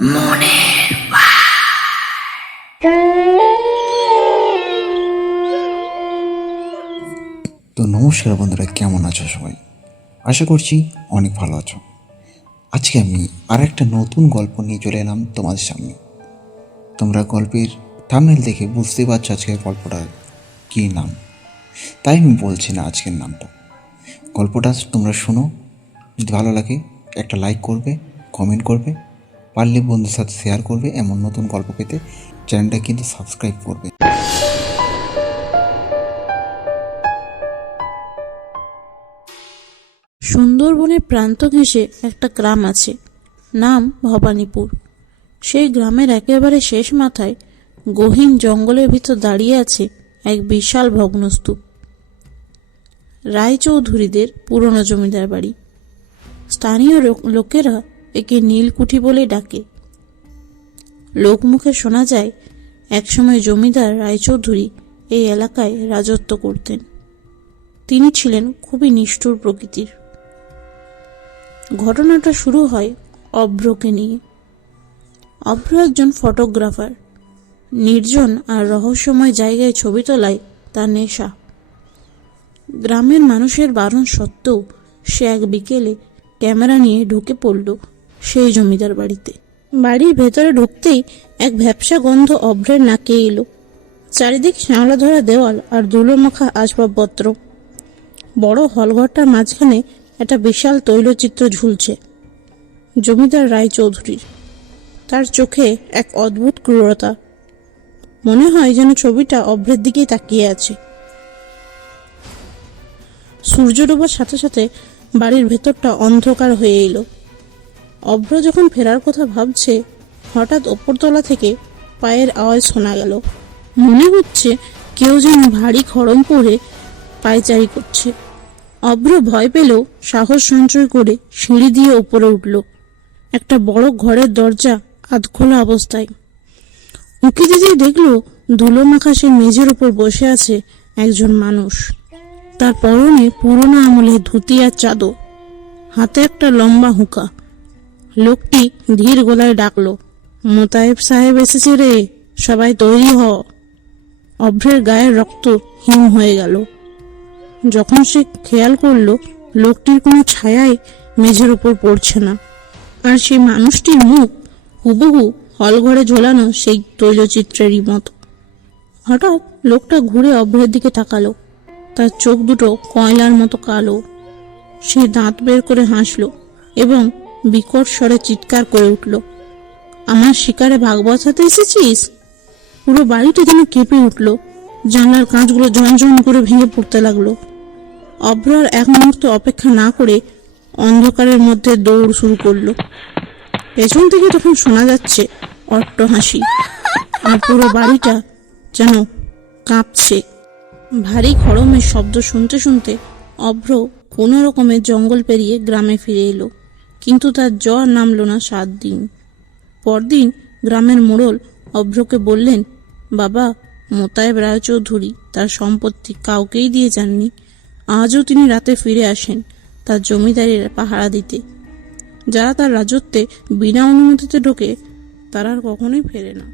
মনের তো নমস্কার বন্ধুরা, কেমন আছো সবাই? আশা করছি অনেক ভালো আছো। আজকে আমি আর একটা নতুন গল্প নিয়ে চলে এলাম তোমাদের সামনে। তোমরা গল্পের থামনেল দেখে বুঝতে পারছ আজকের গল্পটা কী নাম। তাই আমি বলছি না আজকের নামটা। গল্পটা তোমরা শোনো, যদি ভালো লাগে একটা লাইক করবে কমেন্ট করবে পারলে বন্ধুর সাথে শেয়ার করবে, এমন নতুন গল্প পেতে চ্যানেলটা কিন্তু সাবস্ক্রাইব করবে। সুন্দরবনের প্রান্ত ঘেঁষে একটা গ্রাম আছে, নাম ভবানীপুর। সেই গ্রামের একেবারে শেষ মাথায় গহীন জঙ্গলের ভিতর দাঁড়িয়ে আছে এক বিশাল ভগ্নস্তূপ। রায়চৌধুরীদের পুরনো জমিদার বাড়ি। স্থানীয় লোকেরা একে নীলকুঠি বলে ডাকে। লোকমুখে শোনা যায়, একসময় জমিদার রায়চৌধুরী এই এলাকায় রাজত্ব করতেন। তিনি ছিলেন খুবই নিষ্ঠুর প্রকৃতির। ঘটনাটা শুরু হয় অভ্রকে নিয়ে। অভ্র একজন ফটোগ্রাফার। নির্জন আর রহস্যময় জায়গায় ছবি তোলায় তার নেশা। গ্রামের মানুষের বারণ সত্ত্বেও সে এক বিকেলে ক্যামেরা নিয়ে ঢুকে পড়ল। সেই জমিদার বাড়িতে। বাড়ির ভেতরে ঢুকতেই এক ভ্যাবসা গন্ধ অভ্রের নাকে এলো। চারিদিক শ্যাওলা ধরা দেওয়াল আর ধুলো মাখা আসবাবপত্র। বড় হলঘরটার মাঝখানে একটা বিশাল তৈলচিত্র ঝুলছে। জমিদার রায়চৌধুরীর। তার চোখে এক অদ্ভুত ক্রূরতা। মনে হয় যেন ছবিটা অভ্রের দিকেই তাকিয়ে আছে। সূর্য ডোবার সাথে সাথে বাড়ির ভেতরটা অন্ধকার হয়ে এলো। অভ্র যখন ফেরার কথা ভাবছে, হঠাৎ ওপরতলা থেকে পায়ের আওয়াজ শোনা গেল। মনে হচ্ছে কেউ যেন ভারী খড়ম পরে পায়চারি করছে। অভ্র ভয় পেলেও সাহস সঞ্চয় করে সিঁড়ি দিয়ে উপরে উঠল। একটা বড় ঘরের দরজা আধখোলা অবস্থায়। উঁকি দিতেই দেখল ধুলো মাখা মেঝের উপর বসে আছে একজন মানুষ। তার পরনে পুরনো আমলের ধুতি আর চাদর। হাতে একটা লম্বা হুঁকা। লোকটি ধীর গলায় ডাকলো, মোতায়েব সাহেব এসেছে রে, সবাই তৈরি হ। অভ্রের গায়ের রক্ত হিম হয়ে গেল। যখন সে খেয়াল করল, লোকটির কোনো ছায়াই মেঝের উপর পড়ছে না, আর সেই মানুষটির মুখ হুবহু হলঘরে ঝোলানো সেই তৈলচিত্রেরই মতো। হঠাৎ লোকটা ঘুরে অভ্রের দিকে তাকালো, তার চোখ দুটো কয়লার মতো কালো। সে দাঁত বের করে হাসলো এবং বিকট স্বরে চিৎকার করে উঠল, আমার শিকারে ভাগ বসাতে এসেছিস? পুরো বাড়িটা যেন কেঁপে উঠল, জানলার কাঁচগুলো ঝনঝন করে ভেঙে পড়তে লাগল। অভ্র আর এক মুহূর্ত অপেক্ষা না করে অন্ধকারের মধ্যে দৌড় শুরু করল। পেছন থেকে তখন শোনা যাচ্ছে অট্ট হাসি, আর পুরো বাড়িটা যেন কাঁপছে। ভারী খড়মের শব্দ শুনতে শুনতে অভ্র কোনো রকমের জঙ্গল পেরিয়ে গ্রামে ফিরে এলো। কিন্তু তার জ্বর নামলো না সাত দিন। পরদিন গ্রামের মোড়ল অভ্রকে বললেন, বাবা, মোতায়েব রায়চৌধুরী তার সম্পত্তি কাউকেই দিয়ে যাননি। আজও তিনি রাতে ফিরে আসেন তার জমিদারের পাহারা দিতে। যারা তার রাজত্বে বিনা অনুমতিতে ঢোকে, তারা আর কখনোই ফেরে না।